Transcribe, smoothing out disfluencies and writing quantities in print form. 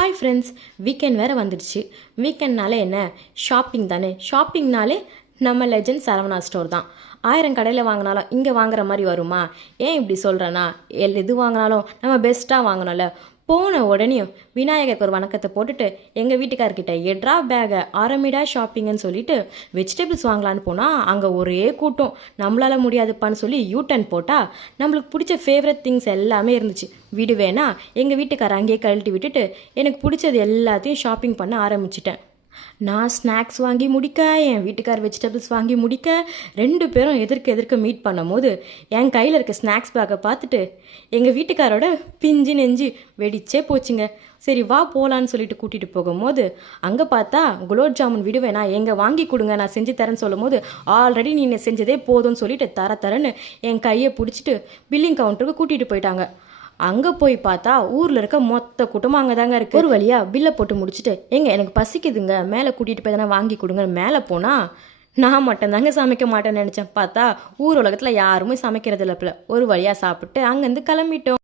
Hi friends, weekend வேறு வந்துடுச்சு. வீக்கெண்ட்னாலே என்ன, ஷாப்பிங் தானே. ஷாப்பிங்னாலே நம்ம லெஜண்ட் சரவணா ஸ்டோர் தான். 1000 கடையில் வாங்கினாலும் இங்கே வாங்குற மாதிரி வருமா? ஏன் இப்படி சொல்கிறேன்னா, எது வாங்கினாலும் நம்ம பெஸ்ட்டாக வாங்கணும்ல. போன உடனேயும் விநாயகருக்கு ஒரு வணக்கத்தை போட்டுட்டு எங்கள் வீட்டுக்கார்கிட்ட எட்ரா பேகை ஆரம்பிடா ஷாப்பிங்கன்னு சொல்லிட்டு வெஜிடபிள்ஸ் வாங்கலான்னு போனால் அங்கே ஒரே கூட்டம். நம்மளால் முடியாதுப்பான்னு சொல்லி யூட்டன் போட்டால் நம்மளுக்கு பிடிச்ச ஃபேவரட் திங்ஸ் எல்லாமே இருந்துச்சு. விடுவேனா எங்கள் வீட்டுக்கார அங்கேயே கழட்டி விட்டுட்டு எனக்கு பிடிச்சது எல்லாத்தையும் ஷாப்பிங் பண்ண ஆரம்பிச்சிட்டேன். நான் ஸ்நாக்ஸ் வாங்கி முடிக்க, என் வீட்டுக்கார் வெஜிடபிள்ஸ் வாங்கி முடிக்க, 2 பேரும் எதிர்க்க மீட் பண்ணும் போது என் கையில் இருக்க ஸ்நாக்ஸ் பேக்கை பார்த்துட்டு எங்கள் வீட்டுக்காரோட பிஞ்சு நெஞ்சு வெடிச்சே போச்சுங்க. சரி வா போகலான்னு சொல்லிட்டு கூட்டிகிட்டு போகும்போது அங்கே பார்த்தா குலோப் ஜாமுன் விடுவேனா எங்கே வாங்கி கொடுங்க நான் செஞ்சு தரேன்னு சொல்லும் போது ஆல்ரெடி நீ செஞ்சதே போதும்னு சொல்லிட்டு தரேன்னு என் கையை பிடிச்சிட்டு பில்லிங் கவுண்டருக்கு கூட்டிகிட்டு போயிட்டாங்க. அங்கே போய் பார்த்தா ஊரில் இருக்க மொத்த கூட்டமும் அங்கே தாங்க இருக்குது. ஒரு வழியாக பில்லை போட்டு முடிச்சுட்டு எனக்கு பசிக்குதுங்க மேலே கூட்டிகிட்டு போய் தானே வாங்கி கொடுங்க மேலே போனால் நான் மட்டும்தாங்க சமைக்க மாட்டேன்னு நினச்சேன். பார்த்தா ஊர் உலகத்தில் யாருமே சமைக்கிறது இல்லை. ஒரு வழியாக சாப்பிட்டு அங்கேருந்து கிளம்பிட்டோம்.